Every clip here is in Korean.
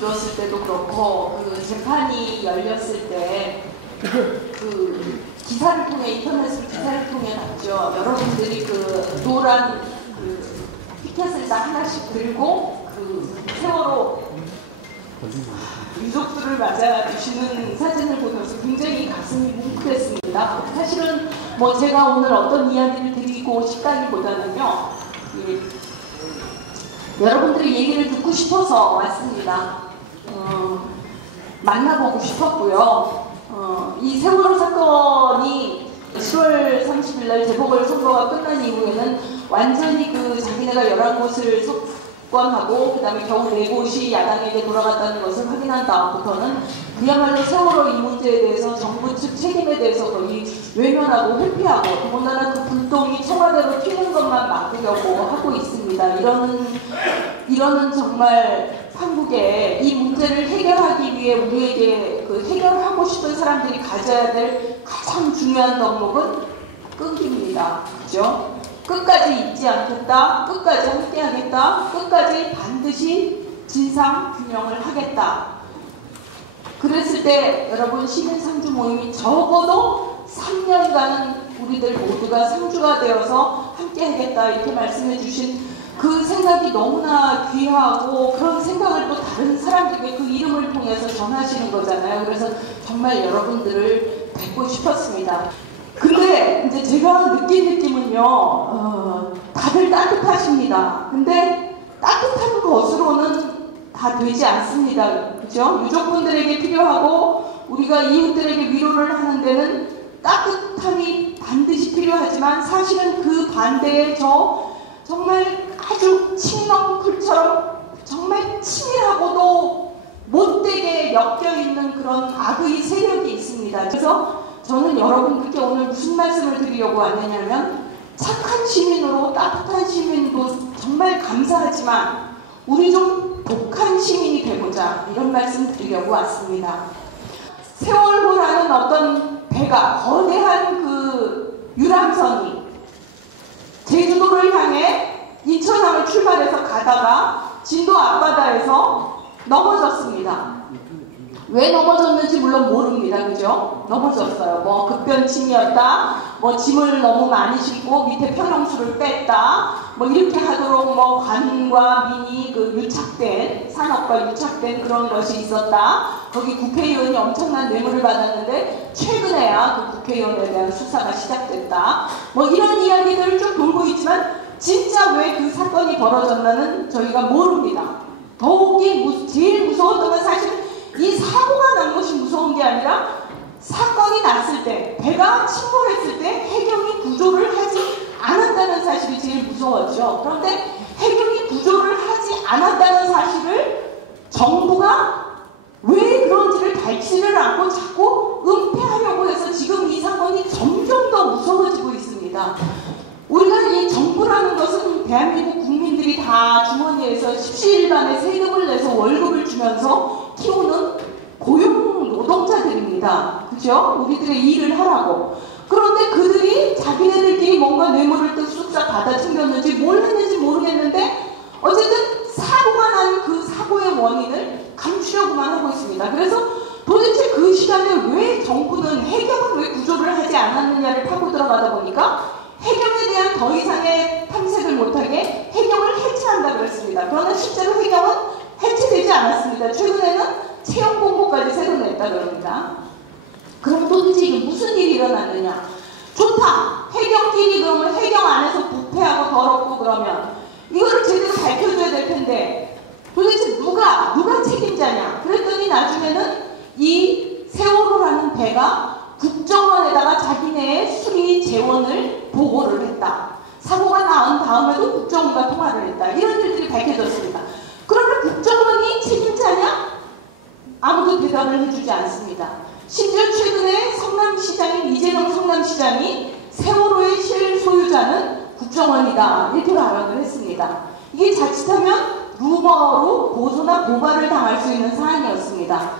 들었을 때도 그렇고 그 재판이 열렸을 때 그 기사를 통해 인터넷으로 기사를 통해 봤죠. 여러분들이 그 노란 그 피켓을 다 하나씩 들고 그 세월호 유족들을 맞아주시는 사진을 보면서 굉장히 가슴이 뭉클했습니다. 사실은 뭐 제가 오늘 어떤 이야기를 드리고 싶다기보다는요, 여러분들의 얘기를 듣고 싶어서 왔습니다. 만나보고 싶었고요. 이 세월호 사건이 10월 30일 날 재보궐선거가 끝난 이후에는 완전히 그 자기네가 11곳을 석권하고 그 다음에 겨우 4곳이 야당에게 돌아갔다는 것을 확인한 다음부터는 그야말로 세월호 이 문제에 대해서 정부 측 책임에 대해서 거의 외면하고 회피하고 더군다나 그 불똥이 청와대로 튀는 것만 막으려고 하고 있습니다. 이러는 정말 한국에 이 문제를 해결하기 위해 우리에게 그 해결하고 싶은 사람들이 가져야 될 가장 중요한 덕목은 끈기입니다. 그죠? 끝까지 잊지 않겠다, 끝까지 함께하겠다, 끝까지 반드시 진상규명을 하겠다. 그랬을 때 여러분 시민상주 모임이 적어도 3년간은 우리들 모두가 상주가 되어서 함께하겠다 이렇게 말씀해 주신 그 생각이 너무나 귀하고 그런 생각을 또 다른 사람들에게 그 이름을 통해서 전하시는 거잖아요. 그래서 정말 여러분들을 뵙고 싶었습니다. 근데 이제 제가 느낀 느낌은요, 다들 따뜻하십니다. 근데 따뜻한 것으로는 다 되지 않습니다. 그죠? 유족분들에게 필요하고 우리가 이웃들에게 위로를 하는 데는 따뜻함이 반드시 필요하지만 사실은 그 반대에 정말 아주 칭넝쿨처럼 정말 치밀하고도 못되게 엮여있는 그런 악의 세력이 있습니다. 그래서 저는 여러분들께 오늘 무슨 말씀을 드리려고 왔느냐면 착한 시민으로 따뜻한 시민도 정말 감사하지만 우리 좀 독한 시민이 되고자 이런 말씀 드리려고 왔습니다. 세월호라는 어떤 배가 거대한 그 유람선이 제주도를 향해 인천항을 출발해서 가다가 진도 앞바다에서 넘어졌습니다. 왜 넘어졌는지 물론 모릅니다. 그죠? 넘어졌어요. 뭐 급변침이었다, 뭐 짐을 너무 많이 싣고 밑에 편형수를 뺐다, 뭐 이렇게 하도록 뭐 관과 민이 그 유착된, 산업과 유착된 그런 것이 있었다. 거기 국회의원이 엄청난 뇌물을 받았는데 최근에야 그 국회의원에 대한 수사가 시작됐다. 뭐 이런 이야기들을 좀 돌고 있지만 진짜 왜 그 사건이 벌어졌나는 저희가 모릅니다. 더욱이 제일 무서웠던 건 사실 이 사고가 난 것이 무서운 게 아니라 사건이 났을 때, 배가 침몰했을 때 해경이 구조를 하지 않았다는 사실이 제일 무서웠죠. 그런데 해경이 구조를 하지 않았다는 사실을 정부가 왜 그런지를 밝히지를 않고 자꾸 은폐하려고 해서 지금 이 사건이 점점 더 무서워지고 있습니다. 우리가 이 정부라는 것은 대한민국 국민들이 다 주머니에서 십시일반의 세금을 내서 월급을 주면서 키우는 고용 노동자들입니다. 그죠? 우리들의 일을 하라고. 그런데 그들이 자기네들끼리 뭔가 뇌물을 쓱싹 받아 챙겼는지 뭘 했는지 모르겠는데 어쨌든 사고가 난 그 사고의 원인을 감추려고만 하고 있습니다. 그래서 도대체 그 시간에 왜 정부는 해경을 왜 구조를 하지 않았느냐를 파고 들어가다 보니까 해경에 대한 더 이상의 탐색을 못하게 해경을 해체한다 그랬습니다. 그러나 실제로 해경은 해체되지 않았습니다. 최근에는 채용 공고까지 새로 냈다 그럽니다. 그럼 도대체 이게 무슨 일이 일어났느냐? 좋다. 해경끼리 그러면 해경 안에서 부패하고 더럽고 그러면 이거를 제대로 밝혀줘야 될 텐데 도대체 누가 책임자냐? 그랬더니 나중에는 이 세월호라는 배가 국정원에다가 자기네의 수리 재원을 보고를 했다. 사고가 난 다음에도 국정원과 통화를 했다. 이런 일들이 밝혀졌습니다. 그러면 국정원이 책임자냐? 아무도 대답을 해주지 않습니다. 심지어 최근에 성남시장인 이재명 성남시장이 세월호의 실소유자는 국정원이다. 이렇게 발언을 했습니다. 이게 자칫하면 루머로 고소나 고발을 당할 수 있는 사안이었습니다.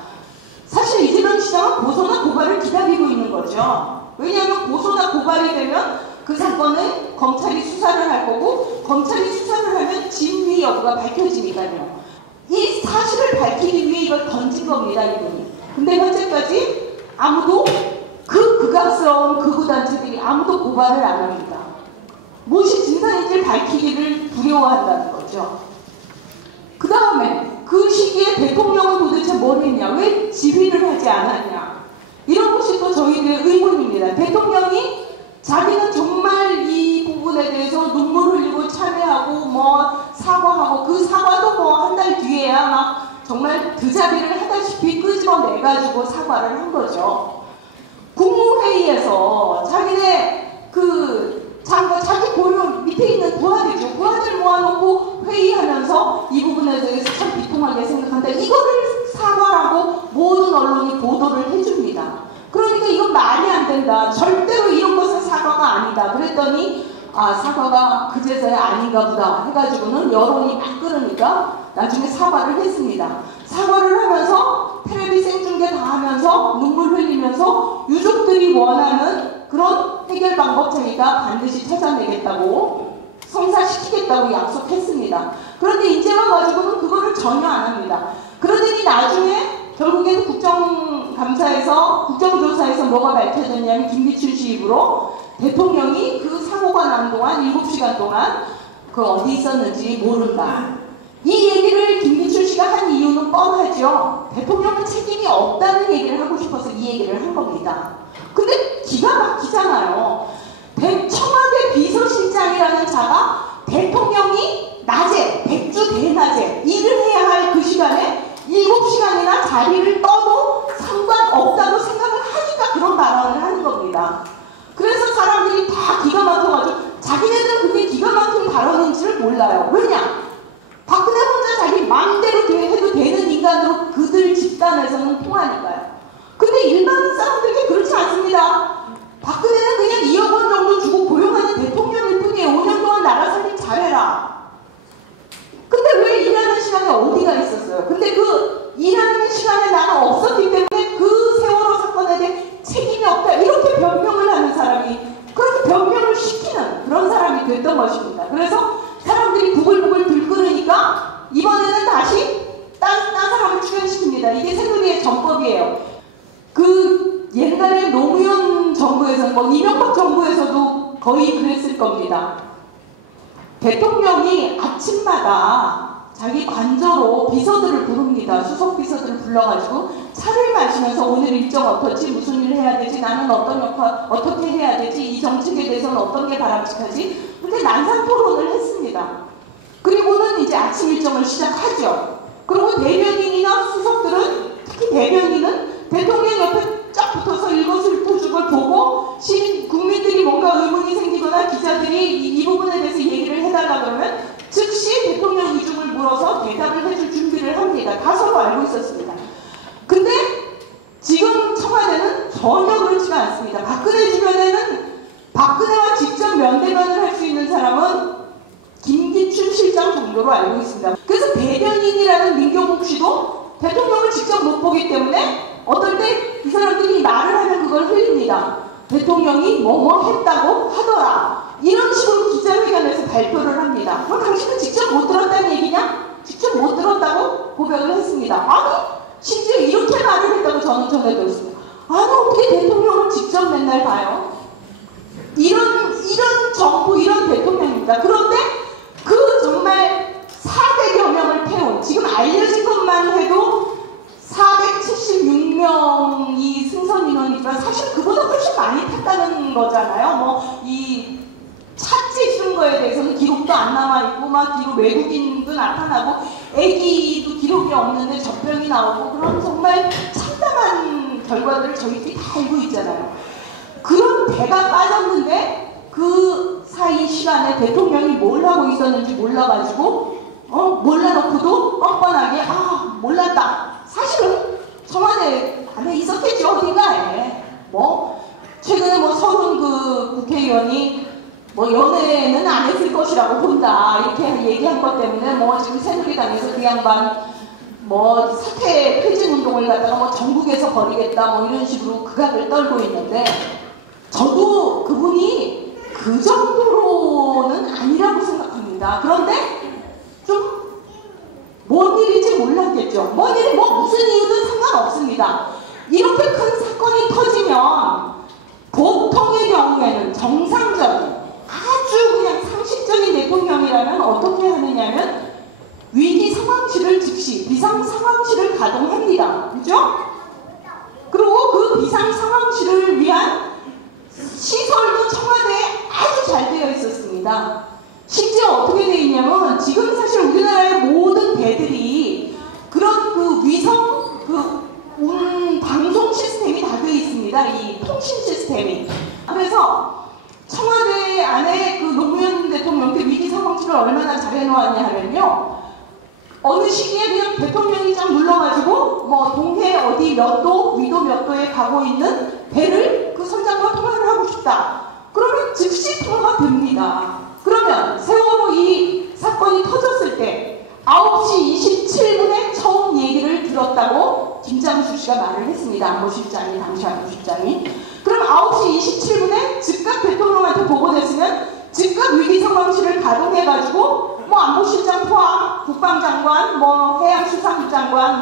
사실 이재명 시장은 고소나 고발을 기다리고 있는 거죠. 왜냐하면 고소나 고발이 되면 그 사건은 검찰이 수사를 할 거고 검찰이 수사를 하면 진위 여부가 밝혀지니까요. 이 사실을 밝히기 위해 이걸 던진 겁니다, 이분이. 근데 현재까지 아무도 극악스러운 극우단체들이 아무도 고발을 안 합니다. 무엇이 진상인지를 밝히기를 두려워한다는 거죠. 그 다음에 그 시기에 대통령은 도대체 뭘 했냐? 왜 지휘를 하지 않았냐? 이런 것이 또 저희들의 의문입니다. 대통령이 자기는 정말 이 부분에 대해서 눈물 흘리고 참회하고 뭐 사과하고, 그 사과도 뭐 한 달 뒤에야 막 정말 그 자리를 하다시피 끄집어내가지고 사과를 한 거죠. 국무회의에서 자기네 자기 고려 밑에 있는 부하들이죠. 부하들 모아놓고 회의하면서 이 부분에 대해서 참 비통하게 생각한다. 이거를 사과라고 모든 언론이 보도를 해줍니다. 그러니까 이건 말이 안 된다. 절대로 이런 것은 사과가 아니다. 그랬더니 사과가 그제서야 아닌가 보다 해가지고는 여론이 막 끓으니까 나중에 사과를 했습니다. 사과를 하면서 텔레비 생중계 다 하면서 눈물 흘리면서 유족들이 원하는 그런 해결 방법 자기가 반드시 찾아내겠다고 성사시키겠다고 약속했습니다. 그런데 이제 와가지고는 그거를 전혀 안 합니다. 그러더니 나중에 결국에는 국정조사에서 뭐가 밝혀졌냐면 김기춘 씨 입으로 대통령이 그 사고가 난 동안 7시간 동안 그 어디 있었는지 모른다. 이 얘기를 김기춘 씨가 한 이유는 뻔하죠. 대통령은 책임이 없다는 얘기를 하고 싶어서 이 얘기를 한 겁니다. 근데 기가 막히잖아요. 청와대 비서실장이라는 자가 대통령이 낮에, 백주 대낮에 일을 해야 할 그 시간에 7시간이나 자리를 떠도 상관없다고 생각을 하니까 그런 발언을 하는 겁니다. 그래서 사람들이 다 기가 막혀가지고 자기네들은 그게 기가 막힌 발언인지를 몰라요. 왜냐? 박근혜 혼자 자기 마음대로 해도 되는 인간으로 그들 집단에서는 통하니까요. 근데 일반 사람들에게 그렇지 않습니다. 박근혜는 그냥 2억 원 정도 주고 고용하는 대통령일 뿐이에요. 5년 동안 나라 살림 잘해라. 근데 왜 일하는 시간에 어디가 있었어요? 근데 그 일하는 시간에 나는 없었기 때문에 그 세월호 사건에 대해 책임이 없다. 이렇게 변명을 하는 사람이, 그렇게 변명을 시키는 그런 사람이 됐던 것입니다. 그래서 사람들이 부글부글 들끓으니까 이번에는 다시 딴 사람을 출연시킵니다. 이게 새누리의 전법이에요. 그 옛날에 노무현 정부에서, 이명박 정부에서도 거의 그랬을 겁니다. 대통령이 아침마다 자기 관저로 비서들을 부릅니다. 수석 비서들을 불러가지고 차를 마시면서 오늘 일정 어떻지? 무슨 일을 해야 되지? 나는 어떤 역할, 어떻게 해야 되지? 이 정책에 대해서는 어떤 게 바람직하지? 그렇게 난상 토론을 했습니다. 그리고는 이제 아침 일정을 시작하죠. 그리고 대변인이나 수석들은, 특히 대변인은 대통령 옆에 쫙 붙어서 일거수일투족을 보고 국민들이 뭔가 의문이 생기거나 기자들이 이 부분에 대해서 얘기를 해달라 그러면 즉시 대통령 의중을 물어서 대답을 해줄 준비를 합니다. 다 서로 알고 있었습니다. 근데 지금 청와대는 전혀 그렇지가 않습니다. 박근혜 주변에는 박근혜와 직접 면대면을 할 수 있는 사람은 김기춘 실장 정도로 알고 있습니다. 그래서 대변인이라는 민경욱 씨도 대통령을 직접 못 보기 때문에 어떨 때 이 사람들이 말을 하면 그걸 흘립니다. 대통령이 뭐뭐 했다고 하더라. 이런 식으로 기자회견에서 발표를 합니다. 그럼 당신은 직접 못 들었다는 얘기냐? 직접 못 들었다고 고백을 했습니다. 아니, 심지어 이렇게 말을 했다고 저는 전해 들었습니다. 아니, 어떻게 대통령을 직접 맨날 봐요? 이런 정부, 이런 대통령입니다. 그런데 그 정말 400여 명을 태운, 지금 알려진 것만 해도 476명이 승선 인원이지만 사실 그보다 훨씬 많이 탔다는 거잖아요. 이 차지 쓴 거에 대해서는 기록도 안 남아있고, 막 기록 외국인도 나타나고, 애기도 기록이 없는데 젖병이 나오고, 그런 정말 참담한 결과들을 저희들이 다 알고 있잖아요. 그런 배가 빠졌는데 그 사이 시간에 대통령이 뭘 하고 있었는지 몰라가지고 몰라놓고도 뻔뻔하게 몰랐다. 사실은 청와대 안에 있었겠죠. 어딘가에. 최근에 서른 국회의원이 연애는 안 했을 것이라고 본다. 이렇게 얘기한 것 때문에 지금 새누리당에서 그 양반 사퇴 퇴진 운동을 갖다가 전국에서 벌이겠다 이런 식으로 극악을 떨고 있는데, 저도 그분이 그 정도로는 아니라고 생각합니다. 그런데 좀 뭔 일인지 몰라 않겠죠. 무슨 이유든 상관없습니다. 이렇게 큰 사건이 터지면 보통의 경우에는 정상적인 아주 그냥 상식적인 대통령이라면 어떻게 하느냐면 위기 상황실을 즉시 비상 상황실을 가동합니다. 그죠? 그리고 그 비상 상황실을 위한 시설도 청와대에 아주 잘 되어 있었습니다. 심지어 어떻게 되어 있냐면 지금 사실 우리나라의 모든 배들이 그런 그 위성 방송 시스템이 다 되어 있습니다. 이 통신 시스템이. 그래서 청와대 안에 그 노무현 대통령 그 위기 상황실을 얼마나 잘 해놓았냐 하면요. 어느 시기에 그냥 대통령이 쫙 눌러가지고 뭐 동해 어디 몇 도, 위도 몇 도에 가고 있는 배를 그 선장과 통화를 하고 싶다. 그러면 즉시 통화가 됩니다. 그러면 세월호 이 사건이 터졌을 때 9시 27분에 처음 얘기를 들었다고 김장수 씨가 말을 했습니다. 안보실장이, 당시 안보실장이. 그럼 9시 27분에 즉각 대통령한테 보고됐으면 즉각 위기상황실을 가동해가지고 뭐 안보실장 포함, 국방장관, 뭐 해양수산부 장관,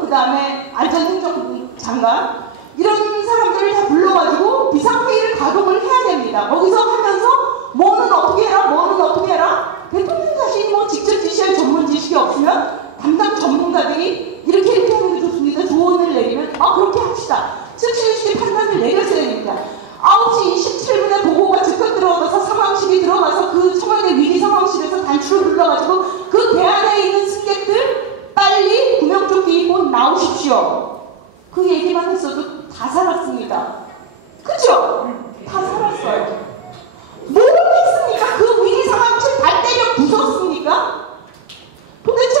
그 다음에 안전행정부 장관 이런 사람들을 다 불러가지고 비상회의를 가동을 해야 됩니다. 거기서 하면서 뭐는 어떻게 해라, 뭐는 어떻게 해라. 대통령 자신이 뭐 직접 지시할 전문 지식이 없으면 담당 전문가들이 이렇게 하는 게 좋습니다. 조언을 내리면 그렇게 합시다. 즉시 판단을 내려줘야 됩니다. 9시 27분에 보고가 즉각 들어가서 상황실이 들어가서 그 청와대 위기 상황실에서 단추를 눌러가지고 그 배 안에 있는 승객들 빨리 구명조끼 입고 나오십시오. 그 얘기만 했어도 다 살았습니다. 그죠? 다 살았어요. 뭘 했습니까? 그 위기 상황실 다 때려 부쉈습니까? 도대체?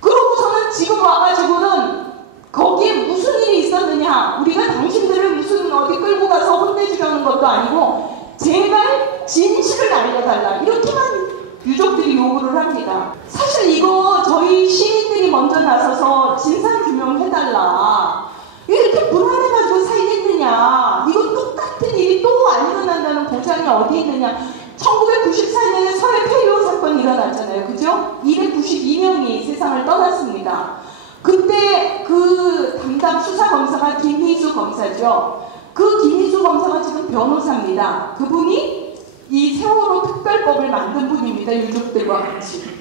그러고서는 지금 와가지고는 거기에 무슨 일이 있었느냐? 우리가 당신들을 무슨 어디 끌고 가서 혼내주려는 것도 아니고 제발 진실을 알려달라. 이렇게만 유족들이 요구를 합니다. 사실 이거 저희 시민들이 먼저 나서서 진상규명해달라. 이렇게 불안해가지고 살겠느냐. 이거 똑같은 일이 또 안 일어난다는 보장이 어디 있느냐. 1994년에 서해 폐유호 사건이 일어났잖아요. 그죠? 292명이 세상을 떠났습니다. 그때 그 담당 수사검사가 김희수 검사죠. 그 김희수 검사가 지금 변호사입니다. 그분이 이 세월호 특별법을 만든 분입니다. 유족들과 같이.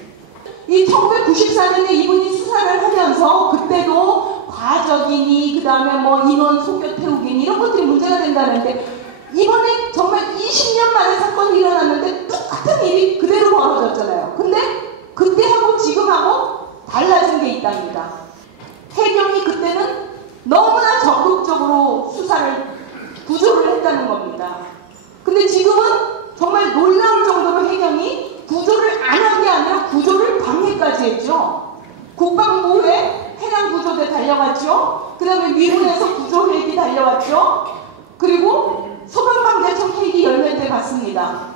이 1994년에 이분이 수사를 하면서 그때도 과적이니 그 다음에 뭐 인원 속여 태우기니 이런 것들이 문제가 된다는데 이번에 정말 20년 만에 사건이 일어났는데 똑같은 일이 그대로 벌어졌잖아요. 근데 그때하고 지금하고 달라진 게 있답니다. 해경이 그때는 너무나 적극적으로 수사를 구조를 했다는 겁니다. 근데 지금은 정말 놀라울 정도로 해경이 구조를 안 한 게 아니라 구조를 방해까지 했죠. 국방부에 해상구조대 달려갔죠. 그 다음에 미군에서 구조헬기 달려왔죠. 그리고 소방방재청 헬기 10대 갔습니다.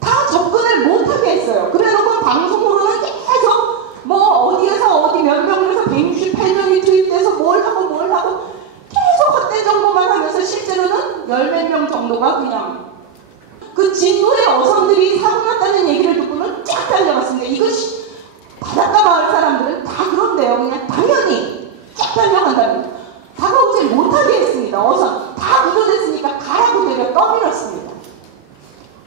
다 접근을 못하게 했어요. 그래놓고 방송으로는 계속 뭐 어디에서 어디 몇 명에서 168명이 투입돼서 뭘 하고 계속 헛된 정보만 하면서 실제로는 10몇 명 정도가 그냥 그 진도의 어선들이 사고 났다는 얘기를 듣고는 쫙 달려갔습니다. 이것이 바닷가 마을 사람들은 다 그런데요. 그냥 당연히 쫙 달려간답니다. 다가오지 못하게 했습니다. 어선 다 구조됐으니까 가라고 내려 떠밀었습니다.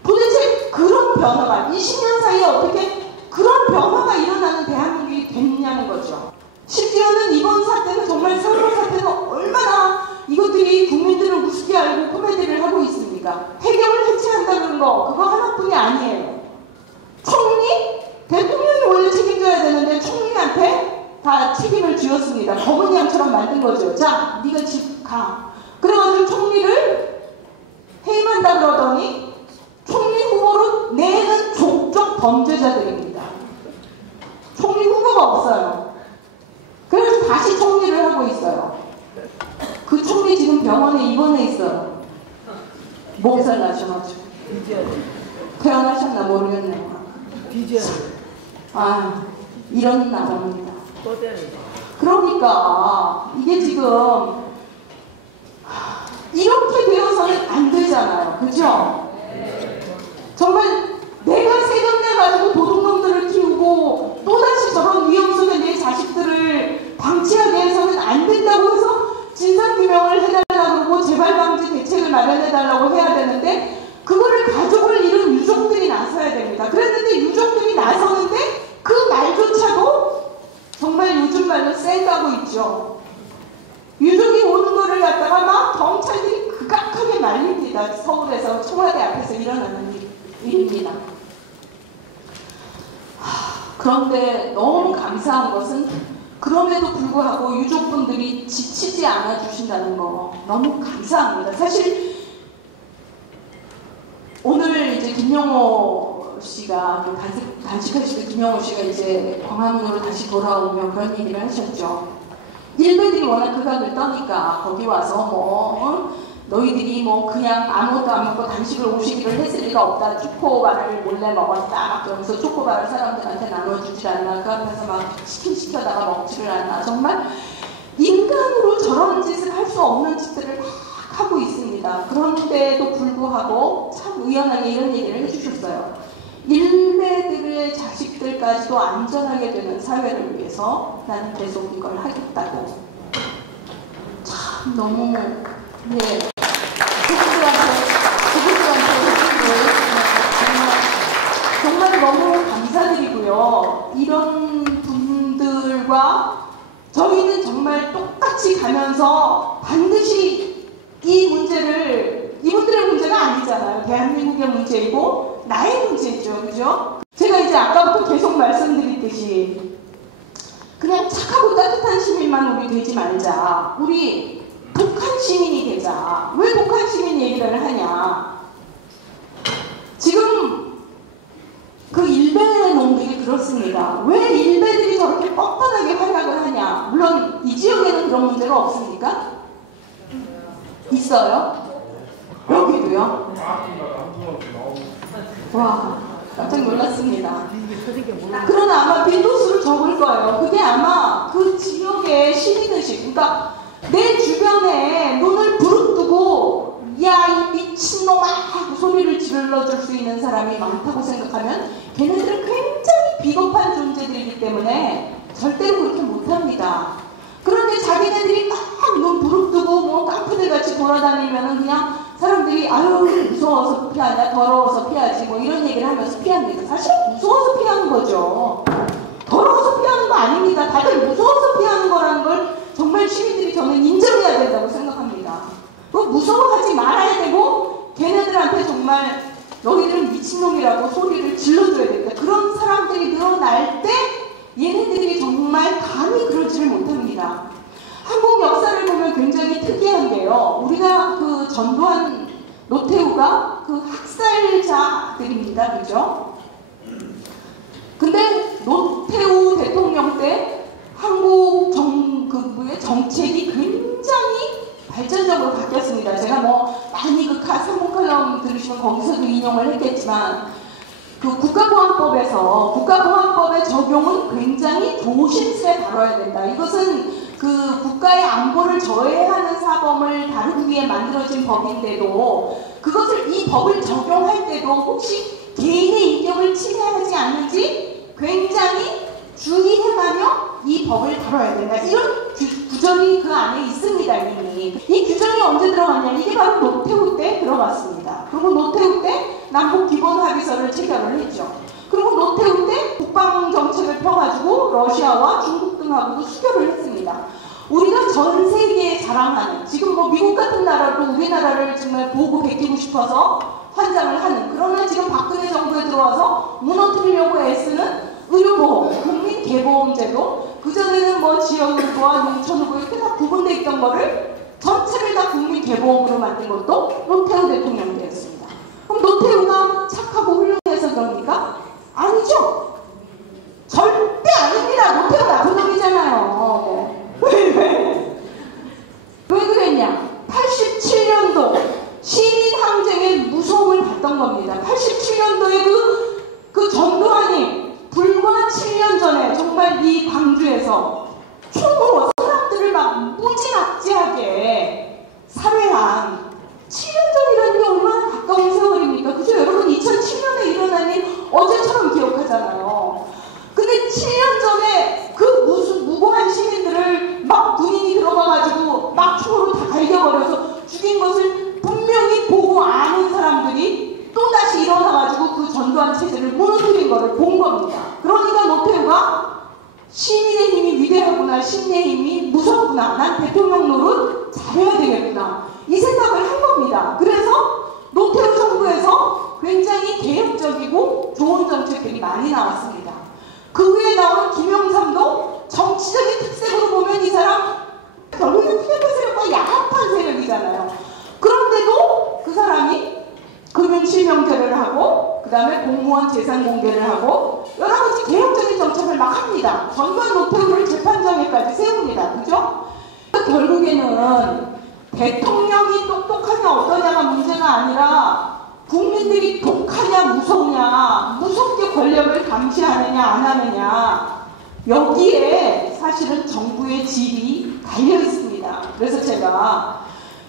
도대체 그런 변화가 20년 사이에 어떻게 그런 변화가 일어나는 대한민국이 됐냐는 거죠. 심지어는 이번 사태는 정말 세월호 사태는 얼마나 이것들이 국민들을 우습게 알고 코미디를 하고 있습니까? 해경을 해체한다는 거 그거 하나뿐이 아니에요. 총리? 대통령이 원래 책임져야 되는데 총리한테 다 책임을 지었습니다. 검은 양처럼 만든 거죠. 자, 네가 집 가. 그래가지고 총리를 해임한다 그러더니 총리 후보로 내는 족적 범죄자들입니다. 총리 후보가 없어요. 그래서 다시 총리를 하고 있어요. 그 총리 지금 병원에 입원해 있어요. 몸살 나셔가지고. 태어나셨나 모르겠네요. 이런 나라입니다. 그러니까 이게 지금 이렇게 되어서는 안 되잖아요. 그죠? 정말 내가 세금 내가지고 도둑놈들을 키우고 또다시 저런 위험 속에 내 그런데 너무 감사한 것은 그럼에도 불구하고 유족분들이 지치지 않아 주신다는 거 너무 감사합니다. 사실 오늘 이제 김영호 씨가 단식하시던 김영호 씨가 이제 광화문으로 다시 돌아오며 그런 얘기를 하셨죠. 일베들이 워낙 극악을 떠니까 거기 와서 너희들이 그냥 아무것도 안 먹고 단식을 50일을 했을 리가 없다. 초코바를 몰래 먹었다. 막 그러면서 초코바를 사람들한테 나눠주질 않나. 그 앞에서 막 치킨 시켜다가 먹지를 않나. 정말 인간으로 저런 짓을 할 수 없는 짓들을 막 하고 있습니다. 그런데도 불구하고 참 의연하게 이런 얘기를 해주셨어요. 일베들의 자식들까지도 안전하게 되는 사회를 위해서 나는 계속 이걸 하겠다고. 참 너무 정말 너무 감사드리고요. 이런 분들과 저희는 정말 똑같이 가면서 반드시 이분들의 문제가 아니잖아요. 대한민국의 문제이고 나의 문제죠. 그죠? 제가 이제 아까부터 계속 말씀드렸듯이 그냥 착하고 따뜻한 시민만 우리 되지 말자. 우리 독한 시민이 되자. 왜 독한 시민 얘기를 하냐. 지금 그 일베 놈들이 그렇습니다. 왜 일베들이 저렇게 뻔뻔하게 활약을 하냐. 물론 이 지역에는 그런 문제가 없습니까? 있어요? 여기도요? 와, 깜짝 놀랐습니다. 그러나 아마 빈도수를 적을 거예요. 그게 아마 그 지역의 시민의식, 그러니까 내 주변에 눈을 부릅뜨고 야, 이 미친놈아 하고 소리를 질러줄 수 있는 사람이 많다고 생각하면 걔네들은 굉장히 비겁한 존재들이기 때문에 절대로 그렇게 못합니다. 그런데 자기네들이 막 눈 부릅뜨고 깡푸들같이 돌아다니면은 그냥 사람들이 아유 무서워서 피하냐, 더러워서 피하지 이런 얘기를 하면서 피합니다. 사실 무서워서 피하는 거죠. 더러워서 피하는 거 아닙니다. 다들 무서워서 피하는 거라는 걸 정말 시민들이 저는 인정해야 된다고 생각합니다. 무서워하지 말아야 되고 걔네들한테 정말 너희들은 미친놈이라고 소리를 질러줘야 됩니다. 그런 사람들이 늘어날 때 얘네들이 정말 감히 그러지를 못합니다. 한국 역사를 보면 굉장히 특이한 게요. 우리가 그 전두환, 노태우가 그 학살자들입니다. 그죠? 근데 노태우 대통령 때 한국 정책이 굉장히 발전적으로 바뀌었습니다. 제가 많이 그 3분 칼럼 들으시면 거기서도 인용을 했겠지만 그 국가보안법의 적용은 굉장히 조심스레 다뤄야 된다. 이것은 그 국가의 안보를 저해하는 사범을 다루기 위해 만들어진 법인데도 이 법을 적용할 때도 혹시 개인의 인격을 침해하지 않는지 굉장히 주의해가며 이 법을 다뤄야 된다. 이런 규정이 그 안에 있습니다. 이미. 이 규정이 언제 들어갔냐? 이게 바로 노태우 때 들어갔습니다. 그리고 노태우 때 남북 기본 합의서를 체결을 했죠. 그리고 노태우 때 국방정책을 펴가지고 러시아와 중국 등하고도 수교를 했습니다. 우리가 전 세계에 자랑하는, 지금 미국 같은 나라도 우리나라를 정말 보고 베끼고 싶어서 환장을 하는, 그러나 지금 박근혜 정부에 들어와서 무너뜨리려고 애쓰는 의료보험, 국민개보험제도, 그전에는 지역의료와 농촌의료 이렇게 다 구분되어 있던 거를 전체를 다 국민개보험으로 만든 것도 노태우 대통령 때였습니다. 그럼 노태우가 착하고 훌륭해서 그럽니까? 아니죠. 절대 아닙니다. 노태우 나쁜 놈이잖아요. 왜 그랬냐? 87년도 시민항쟁의 무서움을 봤던 겁니다. 87년도에 그 전두환이 불과 7년 전에 정말 이 광주에서 총으로 사람들을 막 무지막지하게 살해한 7년 전이라는 게 얼마나 가까운 세월입니까? 그죠? 여러분 2007년에 일어난 일 어제처럼 기억하잖아요. 근데 7년 전에 그 무고한 시민들을 막 군인이 들어가가지고 막 총으로 다 갈겨버려서 죽인 것을 분명히 보고 아는 사람들이 또다시 일어나가지고 그 전두환 체제를 무너뜨린 것을 본 겁니다. 그러니까 노태우가 시민의 힘이 위대하구나, 시민의 힘이 무섭구나, 난 대통령 노릇 잘해야 되겠구나, 이 생각을 한 겁니다. 그래서 노태우 정부에서 굉장히 개혁적이고 좋은 정책들이 많이 나왔습니다. 그 위에 나온 김영삼도 정치적인 특색으로 보면 이 사람 결국은 피해자 세력과 야합한 세력이잖아요. 그런데도 그 사람이 금융실명제를 하고 그 다음에 공무원 재산 공개를 하고 여러 가지 개혁적인 정책을 막 합니다. 전두환 노태우를 재판정에까지 세웁니다. 그죠? 결국에는 대통령이 똑똑하냐 어떠냐가 문제가 아니라 국민들이 독하냐 무섭냐, 무섭게 권력을 감시하느냐 안 하느냐, 여기에 사실은 정부의 질이 달려 있습니다. 그래서 제가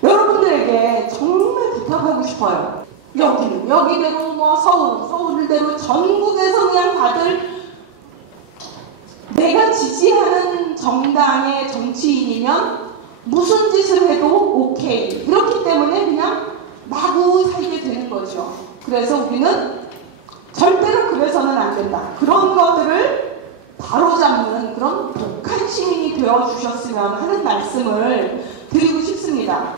여러분들에게 정말 부탁하고 싶어요. 여기대로 뭐 서울대로 전국에서 그냥 다들 내가 지지하는 정당의 정치인이면 무슨 짓을 해도 오케이. 이렇기 때문에 그냥 마구 살게 되는 거죠. 그래서 우리는 절대로 그래서는 안 된다. 그런 것들을 바로잡는 그런 독한 시민이 되어주셨으면 하는 말씀을 드리고 싶습니다.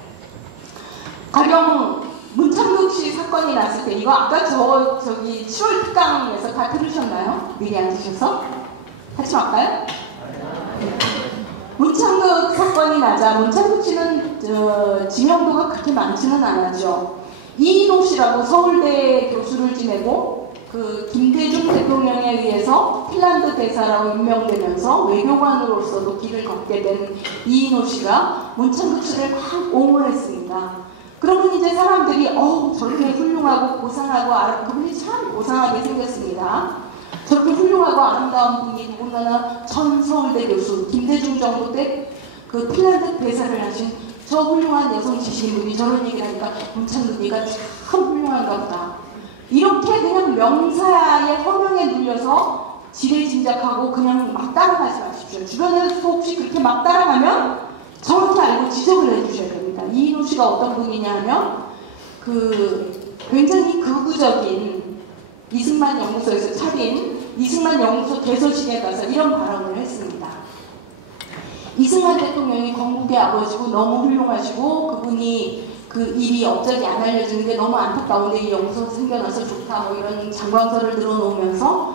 가령 문창극 씨 사건이 났을 때 이거 아까 저기 7월 특강에서 다 들으셨나요? 미리 앉으셔서? 같이 할까요? 문창극 사건이 나자 문창극 씨는 지명도가 그렇게 많지는 않았죠. 이인호 씨라고 서울대 교수를 지내고 그 김대중 대통령에 의해서 핀란드 대사라고 임명되면서 외교관으로서도 길을 걷게 된 이인호 씨가 문창극 씨를 막 옹호했습니다. 그러면 이제 사람들이 저렇게 훌륭하고 고상하고 그분이 참 고상하게 생겼습니다. 저렇게 훌륭하고 아름다운 분이 누군가나 전 서울대 교수 김대중 정부 때 그 핀란드 대사를 하신 저 훌륭한 여성 지식인분이 저런 얘기를 하니까 문창극이가 참 훌륭한가 보다. 이렇게 그냥 명사의 허명에 눌려서 지레짐작하고 그냥 막 따라가지 마십시오. 주변에서 혹시 그렇게 막 따라가면 정확히 알고 지적을 해주셔야 됩니다. 이인호 씨가 어떤 분이냐 하면 굉장히 극우적인 이승만 연구소에서 차린 이승만 연구소 개소식에 가서 이런 발언을 했습니다. 이승만 대통령이 건국의 아버지고 너무 훌륭하시고 그분이 그 일이 업적이 안 알려지는 게 너무 안타까운데 이 연구소가 생겨나서 좋다 뭐 이런 장광설을 늘어놓으면서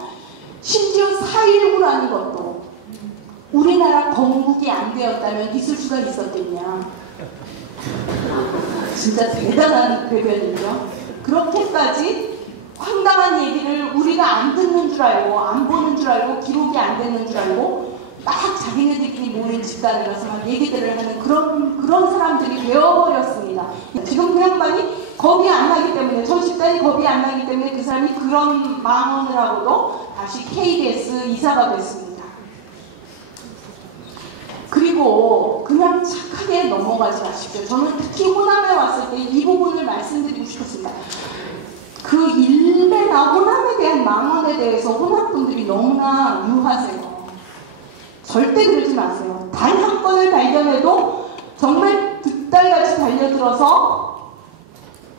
심지어 4.19라는 것도 우리나라 건국이 안 되었다면 있을 수가 있었겠냐. 진짜 대단한 배변이죠. 그렇게까지 황당한 얘기를 우리가 안 듣는 줄 알고 안 보는 줄 알고 기록이 안 되는 줄 알고 막 자기네들끼리 모인 집단에 가서 막 얘기들을 하는 그런 사람들이 되어버렸습니다. 지금 그 양반이 겁이 안 나기 때문에 저 집단이 겁이 안 나기 때문에 그 사람이 그런 망언을 하고도 다시 KBS 이사가 됐습니다. 그리고 그냥 착하게 넘어가지 마십시오. 저는 특히 호남에 왔을 때 이 부분을 말씀드리고 싶었습니다. 그 일베나 호남에 대한 망언에 대해서 호남분들이 너무나 유하세요. 절대 그러지 마세요. 단 한 건을 발견해도 정말 득달같이 달려들어서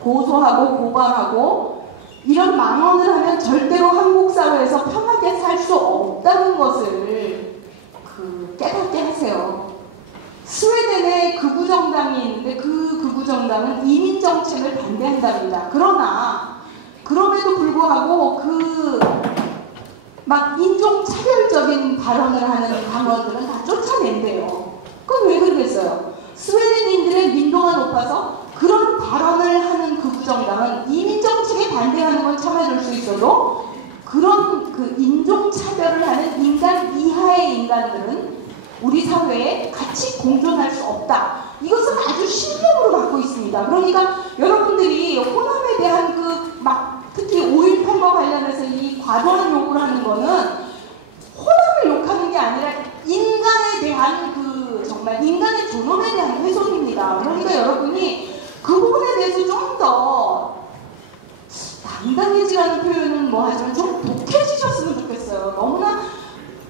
고소하고 고발하고 이런 망언을 하면 절대로 한국 사회에서 편하게 살 수 없다는 것을 깨닫게 하세요. 스웨덴에 극우정당이 있는데 그 극우정당은 이민정책을 반대한답니다. 그러나 그럼에도 불구하고 막 인종차별적인 발언을 하는 강원들은 다 쫓아낸대요. 그건 왜 그러겠어요? 스웨덴인들의 민도가 높아서 그런 발언을 하는 극우정당은 이민정책에 반대하는 건 참아줄 수 있어도 그런 인종차별을 하는 인간 이하의 인간들은 우리 사회에 같이 공존할 수 없다. 이것은 아주 신념으로 갖고 있습니다. 그러니까 여러분들이 호남에 대한 특히 5.18과 관련해서 이 과도한 욕을 하는 거는 호남을 욕하는 게 아니라 인간에 대한 정말 인간의 존엄에 대한 훼손입니다. 그러니까 여러분이 그 부분에 대해서 좀 더 당당해지라는 표현은 뭐 하지만 좀 독해지셨으면 좋겠어요. 너무나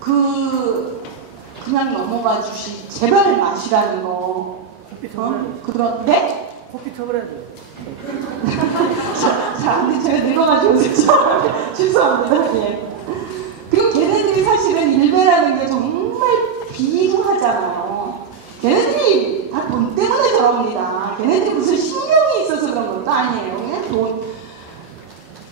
그냥 넘어가 제발 마시라는 거. 그런데 코피 처벌해야 돼. 자, 제가 늙어가지고 죄송합니다. 예. 그리고 걔네들이 사실은 일베라는 게 정말 비루하잖아요. 걔네들이 다 돈 때문에 저럽니다. 걔네들이 무슨 신경이 있어서 그런 것도 아니에요. 그냥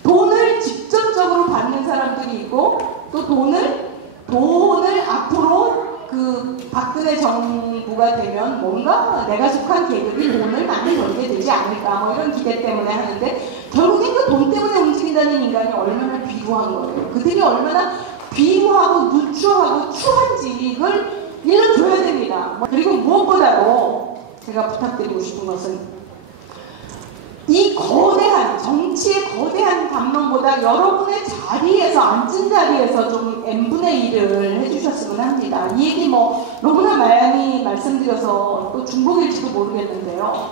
돈을 직접적으로 받는 사람들이 있고 또 돈을 돈을 앞으로 그 박근혜 정부가 되면 뭔가 내가 속한 계급이 돈을 많이 벌게 되지 않을까 뭐 이런 기대 때문에 하는데 결국엔 그 돈 때문에 움직인다는 인간이 얼마나 비루한 거예요. 그들이 얼마나 비루하고 누추하고 추한지 이걸 일러줘야 됩니다. 그리고 무엇보다도 제가 부탁드리고 싶은 것은 이 거대한 정치의 거대한 담론보다 여러분의 자리에서 앉은 자리에서 좀 n분의 1을 해주셨으면 합니다. 이 얘기 뭐 너무나 많이 말씀드려서 또 중복일지도 모르겠는데요.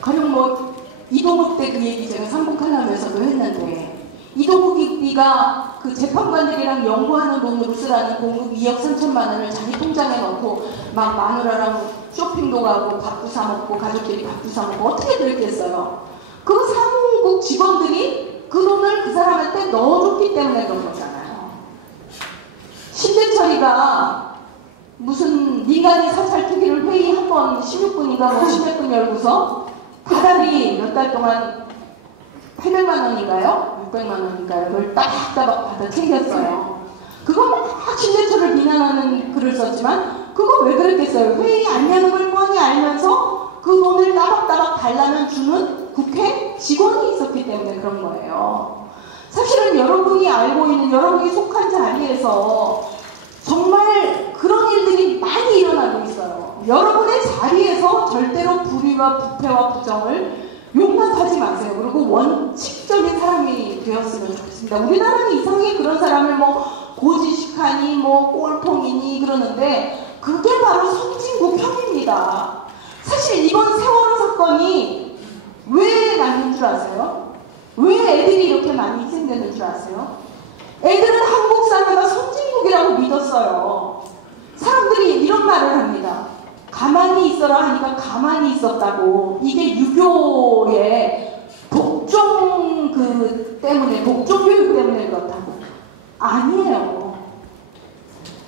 가령 뭐 이동욱 때 그 얘기 제가 3분 칼럼에서도 했는데 이동욱이가 그 재판관들이랑 연구하는 돈으로 쓰라는 공급 2억 3천만 원을 자기 통장에 넣고 막 마누라랑 쇼핑도 가고 밥도 사 먹고 가족끼리 밥도 사 먹고 어떻게 그랬겠어요? 그 사무국 직원들이 그 돈을 그 사람한테 넣어줬기 때문에 그런 거잖아요. 신재철이가 무슨 민간인 사찰 투기를 회의 한 번 16분인가 뭐 10몇 분 열고서 다달이 몇 달 동안 800만 원인가요? 600만 원인가요? 그걸 따박따박 받아 챙겼어요. 그거 막 신재철을 비난하는 글을 썼지만 그거 왜 그랬겠어요? 회의 안 여는 걸 뻔히 알면서 그 돈을 따박따박 달라면 주는 국회 직원이 있었기 때문에 그런 거예요. 사실은 여러분이 알고 있는 여러분이 속한 자리에서 정말 그런 일들이 많이 일어나고 있어요. 여러분의 자리에서 절대로 불의와 부패와 부정을 용납하지 마세요. 그리고 원칙적인 사람이 되었으면 좋겠습니다. 우리나라는 이상하게 그런 사람을 뭐 고지식하니 뭐 꼴통이니 그러는데 그게 바로 선진국형입니다. 사실 이번 세월호 사건이 왜 났는 줄 아세요? 왜 애들이 이렇게 많이 희생되는 줄 아세요? 애들은 한국 사회가 선진국이라고 믿었어요. 사람들이 이런 말을 합니다. 가만히 있어라 하니까 가만히 있었다고. 이게 유교의 복종 때문에, 복종 교육 때문에 그렇다고. 아니에요.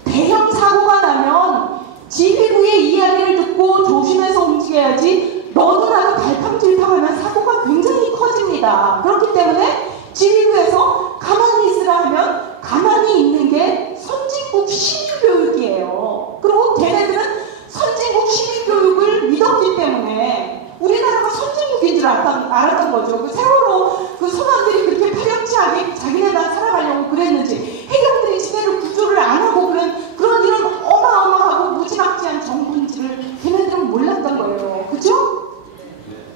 대형 사고가 나면 지휘부의 이야기를 듣고 조심해서 움직여야지 너도 나도 갈팡질팡하면 사고가 굉장히 커집니다. 그렇기 때문에 지휘부에서 가만히 있으라 하면 가만히 있는 게 선진국 시민교육이에요. 그리고 걔네들은 선진국 시민교육을 믿었기 때문에 우리나라가 선진국인 줄 알았던 거죠. 그 세월호 그 선원들이 그렇게 파렴치하게 자기네가 살아가려고 그랬는지 해경들이 지네를 구조를 안 하고 그런 이런 어마어마하고 무지막지한 정부인지를 걔네들은 몰랐던 거예요. 그죠?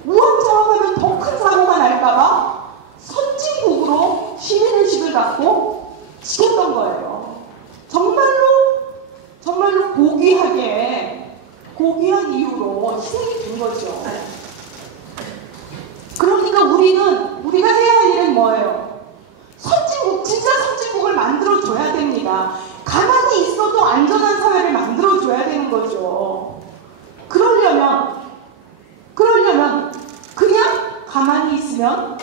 우왕좌왕하면 더 큰 사고가 날까봐 선진국으로 시민의식을 갖고 지켰던 거예요. 정말로 고귀한 이유로 희생이 된 거죠. 그러니까 우리가 해야 할 일은 뭐예요? 선진국, 진짜 선진국을 만들어줘야 됩니다. 가만히 있어도 안전한 사회를 만들어줘야 되는 거죠. 그러려면 그냥 가만히 있으면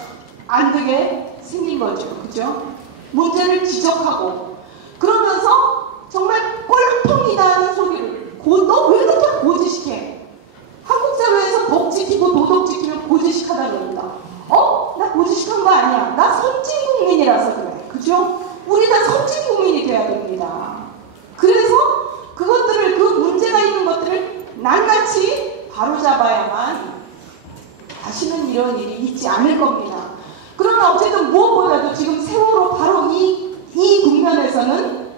안 되게 생긴 거죠. 그죠? 문제를 지적하고 그러면서 정말 꼴통이다는 소리를 너 왜 그렇게 고지식해? 한국 사회에서 법 지키고 도덕 지키면 고지식하다 그럽니다. 나 고지식한 거 아니야. 나 선진국민이라서 그래. 그죠? 우리 다 선진국민이 돼야 됩니다. 그래서 그것들을, 그 문제가 있는 것들을 낱낱이 바로잡아야만 다시는 이런 일이 있지 않을 겁니다. 그러나 어쨌든 무엇보다도 지금 세월호 바로 이 국면에서는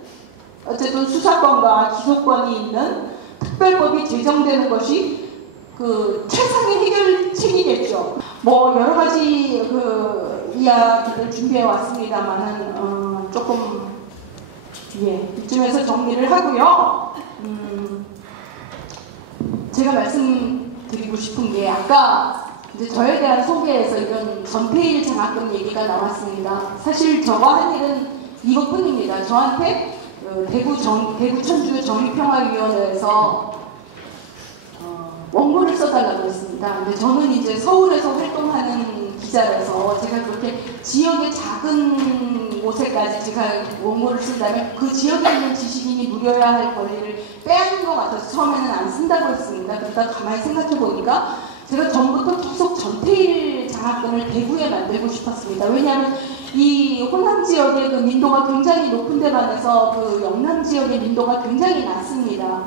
어쨌든 수사권과 기소권이 있는 특별법이 제정되는 것이 그 최상의 해결책이겠죠. 뭐 여러 가지 그 이야기를 준비해 왔습니다만은 조금 이쯤에서 정리를 하고요. 제가 말씀드리고 싶은 게 아까 이제 저에 대한 소개에서 이런 전태일 장학금 얘기가 나왔습니다. 사실 저가 한 일은 이것뿐입니다. 저한테 대구 천주 정의평화위원회에서 원고를 써달라고 했습니다. 근데 저는 이제 서울에서 활동하는 기자라서 제가 그렇게 지역의 작은 곳에까지 제가 원고를 쓴다면 그 지역에 있는 지식인이 누려야 할 권리를 빼앗는 것 같아서 처음에는 안 쓴다고 했습니다. 그러다 가만히 생각해 보니까 제가 전부터 계속 전태일 장학금을 대구에 만들고 싶었습니다. 왜냐하면 이 호남 지역의 그 민도가 굉장히 높은 데 반해서 그 영남 지역의 민도가 굉장히 낮습니다.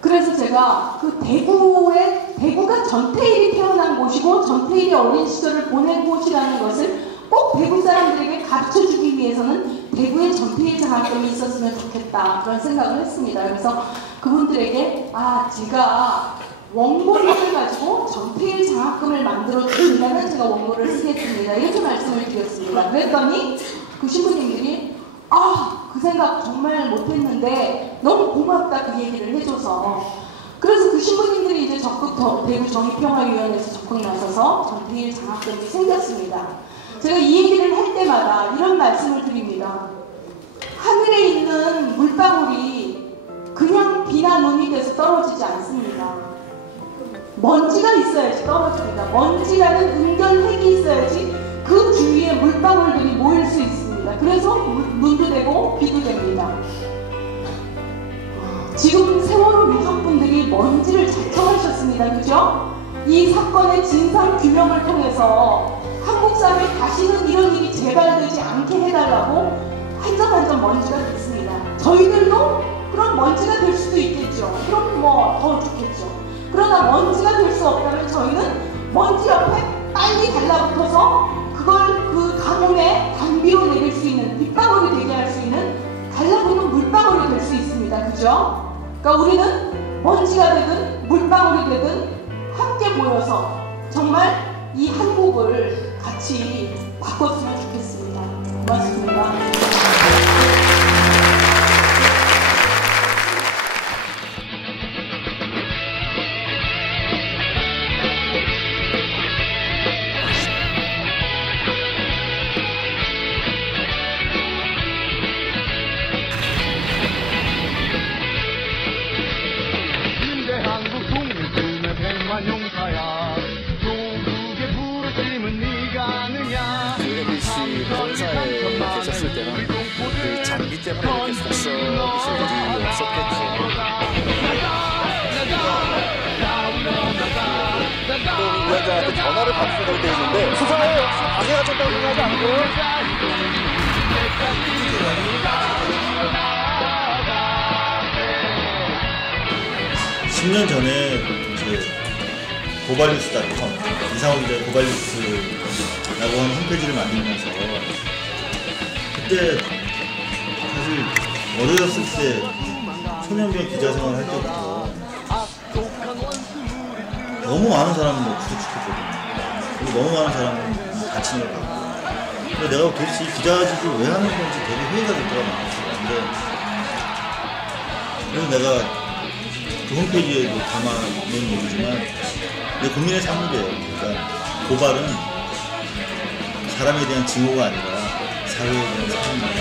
그래서 제가 그 대구가 전태일이 태어난 곳이고 전태일이 어린 시절을 보낸 곳이라는 것을 꼭 대구 사람들에게 가르쳐주기 위해서는 대구에 전태일 장학금이 있었으면 좋겠다, 그런 생각을 했습니다. 그래서 그분들에게 제가 원고료를 가지고 전태일 장학금을 만들어 주시면 제가 원고를 쓰겠습니다, 이렇게 말씀을 드렸습니다. 그랬더니 그 신부님들이 그 생각 정말 못했는데 너무 고맙다, 그 얘기를 해줘서. 그래서 그 신부님들이 이제 적극 대구 정의평화위원회에서 적극 나서서 전태일 장학금이 생겼습니다. 제가 이 얘기를 할 때마다 이런 말씀을 드립니다. 하늘에 있는 물방울이 그냥 비나 눈이 돼서 떨어지지 않습니다. 먼지가 있어야지 떨어집니다. 먼지라는 은견핵이 있어야지 그 주위에 물방울들이 모일 수 있습니다. 그래서 눈도 되고 비도 됩니다. 지금 세월호 유족분들이 먼지를 자청하셨습니다. 그죠? 이 사건의 진상 규명을 통해서 한국 사회에 다시는 이런 일이 재발되지 않게 해달라고 한 점 한 점 먼지가 됐습니다. 저희들도 그런 먼지가 될 수도 있겠죠. 그럼 뭐 더 좋겠죠. 그러나 먼지가 될 수 없다면 저희는 먼지 옆에 빨리 달라붙어서 그걸 그 가뭄에 단비로 내릴 수 있는, 빗방울이 되게 할 수 있는 달라붙는 물방울이 될 수 있습니다. 그죠? 그러니까 우리는 먼지가 되든 물방울이 되든 함께 모여서 정말 이 한국을 같이 바꿨으면 좋겠습니다. 고맙습니다. 회사에 계셨을 때는 그 장기 때문에 이렇게 속썩이실 일이 없었겠죠. 또 위원장한테 전화를 받을 생각이 돼 있는데 수사에 혹시 방해가 쳤다고 생각하지 않고요? 10년 전에 고발뉴스.com 이상호 기자의 고발뉴스라고 하는 홈페이지를 만들면서 그때 사실 어렸을 때 초년병 기자 생활을 할 때부터 너무 많은 사람을 구속시켰거든요. 그리고 너무 많은 사람을 다친 걸 봤고, 근데 내가 도대체 이 기자직을 왜 하는 건지 되게 회의가 됐더라고요. 그래서 내가 그 홈페이지에도 담아놓은 얘기지만 이게 국민의 삶이래요. 그러니까 고발은 사람에 대한 증오가 아니라 사회에 대한 삶입니다.